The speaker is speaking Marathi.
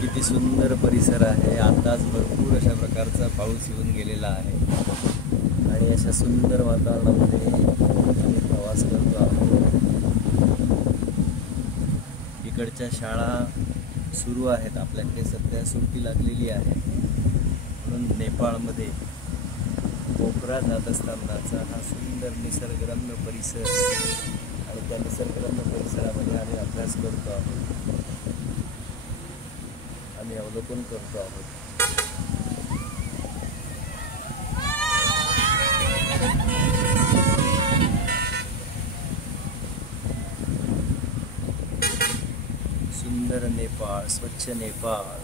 किती सुंदर परिसर आहे. आताच भरपूर अशा प्रकारचा पाऊस येऊन गेलेला आहे आणि अशा सुंदर वातावरणामध्ये आम्ही प्रवास करतो आहोत. इकडच्या शाळा सुरू आहेत. आपल्याकडे सध्या सुट्टी लागलेली आहे म्हणून नेपाळमध्ये पोखरा जात असतानाचा हा सुंदर निसर्गरम्य परिसर आणि त्या निसर्गरम्य परिसरामध्ये आम्ही अभ्यास करतो आहोत. आम्ही अवलोकन करतो आहोत. सुंदर नेपाळ, स्वच्छ नेपाळ.